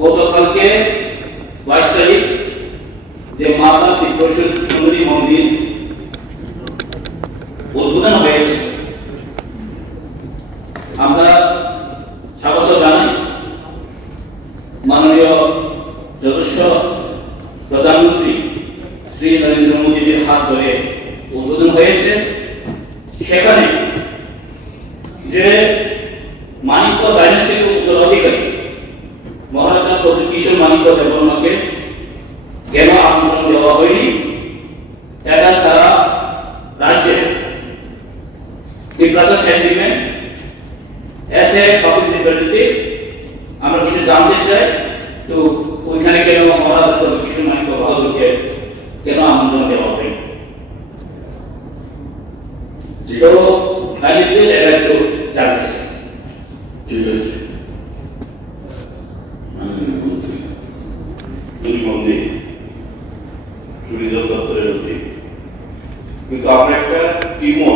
গতকালকে 22 তারিখ যে মাতা ত্রিপুরেশ্বরী সুন্দরী মন্দির উদ্বোধন হয়েছে, আমরা স্বাগত জানাই। মাননীয় যশস্ব প্রধানমন্ত্রী শ্রী নরেন্দ্র মোদীজির হাত ধরে উদ্বোধন হয়েছে। সেখানে যে মানিক্য ডাইনাস্টির উত্তরাধিকারী মহারাজা প্রভু কিশোর মানিক্য দেববর্মাকে কেন আমন্ত্রণ দেওয়া হয়নি, এটা সারা রাজ্যে সেন্টিমেন্ট এসে পাবলিক লিবার্টিতে আমরা কিছু জানতে চাই। তো ওইখানে কেন মহারাজা প্রভু কিশোর মানিক্য বাহাদুরকে কেন আমন্ত্রণ দেওয়া হয়নি, তো খালি প্লিজ এটা একটু জানতে চাই। ঠিক আছে, মন্দির ট্যুরিজম দপ্তরের অধীন, কিন্তু আমরা একটা টিমও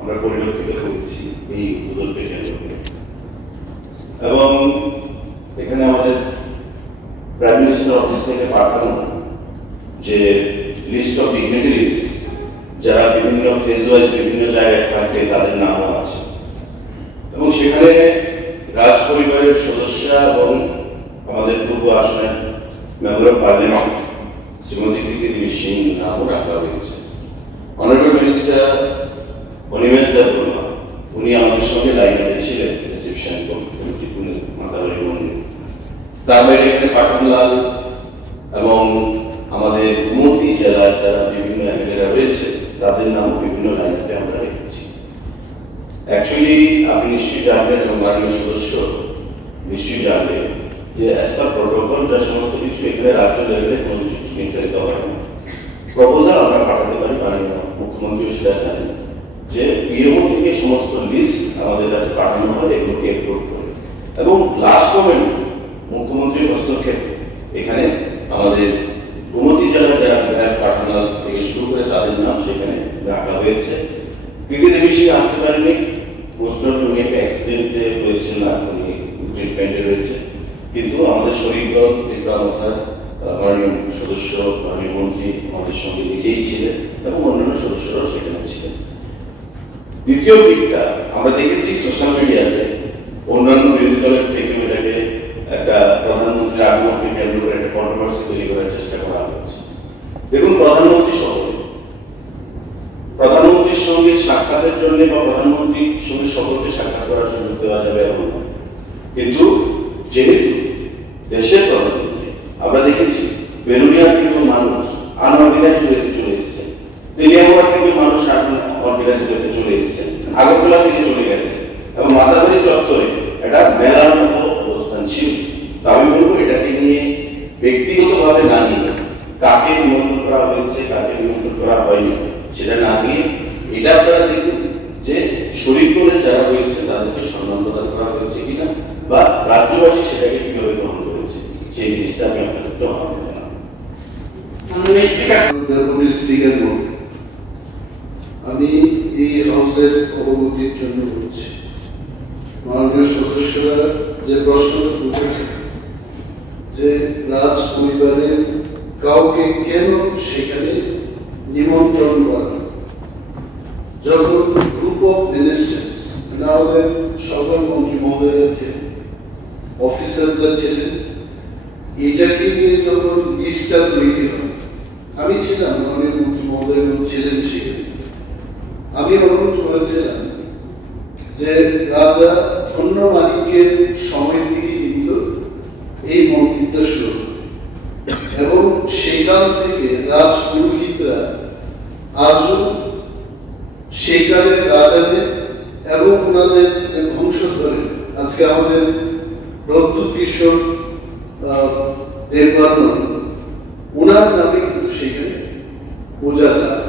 আমরা পরিলক্ষিত করেছি এই উদ্বোধনকে কেন্দ্র করে। এবং এখানে আমাদের প্রাইম মিনিস্টার অফিস থেকে পাঠানো যে লিস্ট অফ ডিগনিটারিজ যারা বিভিন্ন ফেজ ওয়াইজ বিভিন্ন জায়গায় থাকবে তাদের নামও আছে, এবং সেখানে রাজ পরিবারের সদস্যরা এবং আমাদের পূর্ব আসনের মেম্বার অফ পার্লামেন্ট শ্রীমতী প্রীতি দেবী সিং নামও রাখা হয়েছে। অনারেবল মিনিস্টার অনিমেষ দেববর্মা উনি আমাদের সঙ্গে লাইনে ছিলেন রিসেপশন কমিটি মাতাবাড়ি মন্দির। তার বাইরে এখানে পাঠানলাল এবং আমাদের মন্ত্রী জেলার যারা বিভিন্ন এমএলএরা রয়েছে তাদের নাম বিভিন্ন লাইনে আমরা রেখেছি। অ্যাকচুয়ালি আপনি নিশ্চয়ই জানবেন এবং মাননীয় সদস্য নিশ্চয়ই জানবেন যে অ্যাজ পার প্রোটোকল যা সমস্ত কিছু এখানে রাজ্য লেভেলে কোনো কিছু নির্ধারিত হয় না। প্রপোজাল আমরা পাঠাতে পারি, মাননীয় মুখ্যমন্ত্রীও সেটা জানেন যে পিএমও থেকে সমস্ত লিস্ট আমাদের কাছে পাঠানো হয়, এগুলোকে এপ্রুভ করে, এবং লাস্ট মোমেন্ট মুখ্যমন্ত্রীর হস্তক্ষেপ এখানে আমাদের গোমতী জেলার যারা বিধায়ক পাঠানাল থেকে শুরু করে তাদের নাম সেখানে রাখা হয়েছে। প্রীতি দেবী সিং আসতে পারেনি, পোস্টার উনি একটা অ্যাক্সিডেন্টে হয়েছেন না, উনি ট্রিটমেন্টে রয়েছে, কিন্তু আমাদের শরীর দল মাননীয় সদস্য মাননীয় মন্ত্রী আমাদের সঙ্গে নিজেই ছিলেন এবং অন্যান্য সদস্যরাও সেখানে ছিলেন। দ্বিতীয় দিকটা আমরা দেখেছি সোশ্যাল মিডিয়াতে অন্যান্য বিরোধী দলের থেকে এটাকে একটা প্রধানমন্ত্রীর আগমনকে কেন্দ্র করে একটা কন্ট্রোভার্সি তৈরি করার চেষ্টা করা হয়েছে। দেখুন, প্রধানমন্ত্রীর সঙ্গে সাক্ষাতের জন্য বা প্রধানমন্ত্রীর সঙ্গে সকলকে সাক্ষাৎ করার সুযোগ দেওয়া যাবে এমন নয়, কিন্তু যেহেতু দেশের প্রধানমন্ত্রী আমরা দেখেছি বেলুনিয়া থেকে মানুষ আনঅর্গানাইজ হয়ে চলে এসছে, তেলিয়ামুড়া থেকে মানুষ অর্গানাইজ হয়ে চলে এসছে, আগরতলা থেকে চলে গেছে, এবং মাতাবাড়ি চত্বরে একটা মেলার মতো অবস্থান ছিল। তো আমি বলবো এটাকে নিয়ে ব্যক্তিগতভাবে না নিয়ে কাকে নিমন্ত্রণ করা হয়েছে কাকে নিমন্ত্রণ করা হয়নি সেটা না নিয়ে এটা আপনারা দেখুন যে শরীর করে যারা রয়েছে তাদেরকে সম্মান প্রদান করা হয়েছে কিনা বা রাজ্যবাসী সেটাকে কিভাবে গ্রহণ করেছে সেই জিনিসটা আমি আপনাদের জবাব দিলাম। আমি এই হাউসের অবগতির জন্য বলছি, মাননীয় সদস্যরা যে প্রশ্ন উঠেছে যে রাজ পরিবারের কাউকে কেন সেখানে নিমন্ত্রণ করা, যখন গ্রুপ অফ মিনিস্টার্স আমাদের সকল মন্ত্রী মহোদয়রা ছিলেন, অফিসাররা ছিলেন, এটাকে নিয়ে যখন লিস্টটা তৈরি হয়, আমি ছিলাম, মাননীয় মন্ত্রী মহোদয় ছিলেন সেখানে, আমি অনুরোধ করেছিলাম যে রাজা ধন্য মালিকের সময় থেকে কিন্তু এই মন্দিরটা শুরু, এবং সেখান থেকে রাজ পুরোহিতরা আজও সেকালের রাজাদের এবং ওনাদের যে বংশধরে আজকে আমাদের প্রদ্যুৎ কিশোর দেববর্মা ওনার নামে কিন্তু সেখানে পূজা দেওয়া।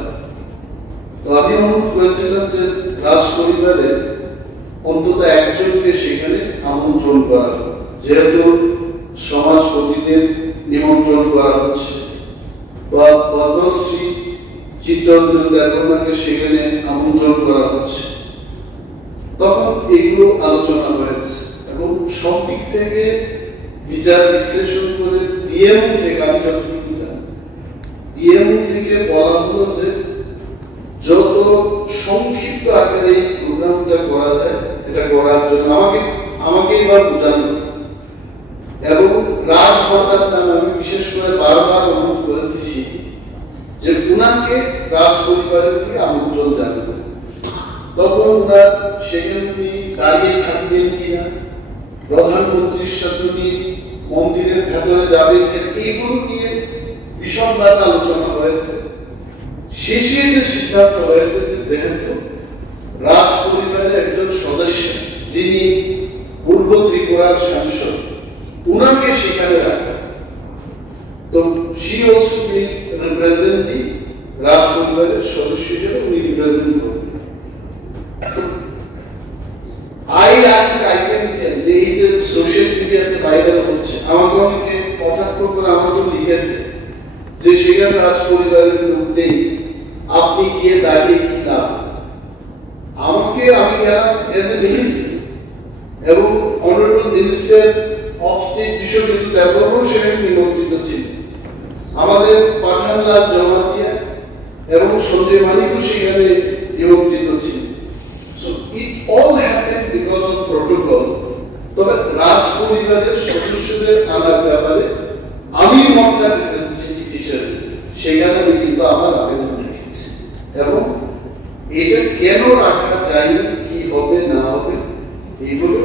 তো আমি অনুরোধ করেছিলাম যে রাজ পরিবারে অন্তত একজনকে সেখানে আমন্ত্রণ করা, যেহেতু সমাজপতিদের নিমন্ত্রণ করা হচ্ছে, বা পদ্মশ্রী চিত্তরঞ্জন দেববর্মাকে সেখানে আমন্ত্রণ করা হচ্ছে। তখন এগুলো আলোচনা হয়েছে এবং সব দিক থেকে বিচার বিশ্লেষণ করে পিএমও থেকে আমি যতটুকু জানি, পিএমও থেকে বলা হলো যে যত সংক্ষিপ্ত আকারে এই প্রোগ্রামটা করা যায় এটা করার জন্য আমাকে এবার বোঝানো, এবং রাজভর্তার নাম আমি বিশেষ করে বারবার অনুরোধ করেছি যে উনাকে রাজ পরিবারের থেকে আমন্ত্রণ জানাবো। তখন ওনার সেখানে উনি দাঁড়িয়ে থাকবেন কিনা, প্রধানমন্ত্রীর সাথে উনি মন্দিরের ভেতরে যাবেন কিনা, এইগুলো নিয়ে বিশদভাবে আলোচনা হয়েছে। শেষে যে সিদ্ধান্ত হয়েছে যে যেহেতু রাজ পরিবারের একজন সদস্য যিনি পূর্ব ত্রিপুরার সাংসদ, উনাকে সেখানে রাখা। তো she also will represent the রাজ পরিবারের সদস্য হিসেবে উনি রিপ্রেজেন্ট করবেন। I can tell এই যে সোশ্যাল মিডিয়াতে ভাইরাল হচ্ছে, আমাকে অনেকে কটাক্ষ করে আমাকে লিখেছে যে সেখানে রাজ পরিবারের লোক নেই, আপনি গিয়ে দাঁড়িয়ে কি লাভ। আমি গেলাম এজ এ মিনিস্টার, এবং honourable minister of state Biswajit Debbarma সেখানে নিমন্ত্রিত ছিলেন, আমাদের পাঠানলাল জমাতিয়া এবং সঞ্জয় মানিকও সেখানে নিমন্ত্রিত ছিলেন। So it all happened because of protocol. তবে রাজ পরিবারের সদস্যদের আনার ব্যাপারে আমি মমতার রিপ্রেজেন্টেটিভ হিসেবে সেখানে আমি কিন্তু আমার আবেদন রেখেছি, এবং এটা কেন রাখা যায় না, কি হবে না হবে এইগুলো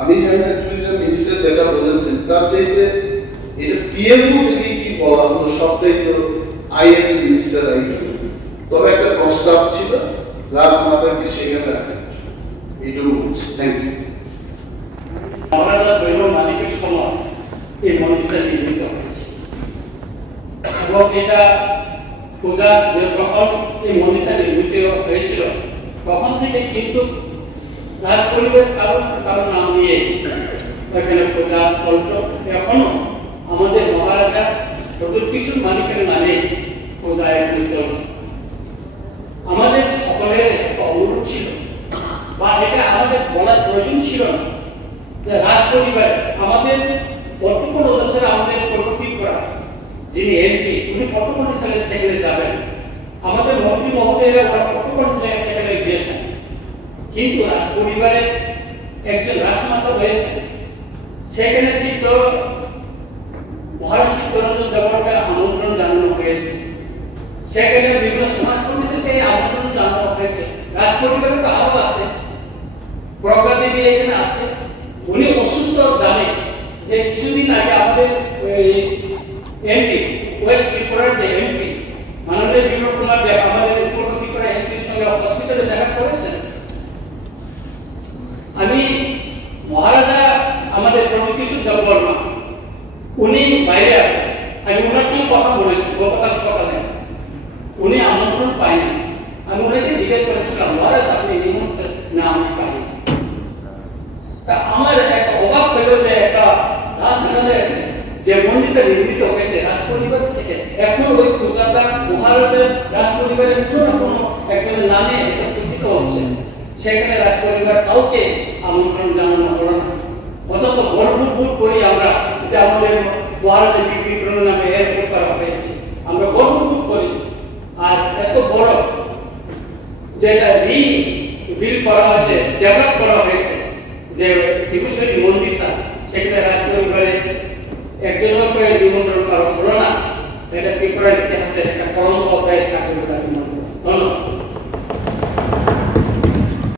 আমি জানি না। ট্যুরিজম মিনিস্টার যেটা বলেছেন তার চাইতে এটা পিএমও থেকে কি বলা হলো সবটাই তো আইএস মিনিস্টার আইডি, তবে একটা প্রস্তাব ছিল রাজমাতাকে সেখানে রাখা, এইটুকু বলছি। Thank you. মহারাজা দৈব মালিকের সময় এই মন্দিরটা নির্মিত হয়েছে, এবং এটা পূজা যখন এই মন্দিরটা নির্মিত হয়েছিল তখন থেকে কিন্তু রাজ পরিবার কারোর নাম দিয়ে এখানে পূজা চলত। এখনো আমাদের মহারাজা প্রদুৎকিশোর মালিকের নামে পূজা এখানে চলত। আমাদের সকলের একটা অনুরোধ ছিল, বা এটা আমাদের বলার প্রয়োজন ছিল না, যে রাজ পরিবার আমাদের বর্তমান অবস্থায় আমাদের প্রগতি করা যিনি এমপি উনি বর্তমান হিসাবে সেখানে যাবেন, আমাদের মন্ত্রী মহোদয়েরা বর্তমান হিসাবে সেখানে গিয়েছেন, কিন্তু রাজ পরিবারের একজন রাজমাতা রয়েছে সেখানে চিত্ত মহারাজ চিত্তরঞ্জন দেববর্মাকে আমন্ত্রণ জানানো হয়েছে, সেখানে বিভিন্ন সমাজকর্মীদেরকে আমন্ত্রণ জানানো হয়েছে। রাজ পরিবারের তো আরো আছে, প্রজ্ঞা দেবী এখানে আছে, উনি অসুস্থ জানে যে কিছুদিন আগে আমাদের এমপি ওয়েস্ট ত্রিপুরার যে এমপি মাননীয় বিপ্লব কুমার দেব আমাদের পূর্ব ত্রিপুরা এমপির সঙ্গে হসপিটালে দেখা করেছেন। আমি মহারাজা আমাদের প্রদুৎকিশোর দেববর্মা উনি বাইরে আছেন, আমি ওনার সঙ্গে কথা বলেছি গতকাল সকালে, উনি আমন্ত্রণ পাইনি। আমি ওনাকে জিজ্ঞেস করেছিলাম মহারাজ আপনি নিমন্ত্রণ না, আমি পাইনি। তা আমার একটা অবাক হলো যে একটা রাজস্থানের যে মন্দিরটা নির্মিত হয়েছে রাজ পরিবার থেকে, এখন ওই পূজাটা মহারাজের রাজ পরিবারের কোনো না কোনো একজনের নামে পূজিত হচ্ছে, সেখানে রাজ পরিবার কাউকে আমন্ত্রণ জানানো হলো না। অথচ গর্ববোধ করি আমরা যে আমাদের মহারাজের বিগ্রহের নামে এয়ারপোর্ট করা হয়েছে, আমরা গর্ববোধ করি। আর এত বড় যেটা বিল করা হয়েছে, ডেভেলপ করা হয়েছে যে ত্রিপুরেশ্বরী মন্দিরটা, সেখানে রাজ পরিবারে একজনকে নিমন্ত্রণ করা হলো না, এটা ত্রিপুরার ইতিহাসে একটা কলঙ্ক হয়ে থাকবে।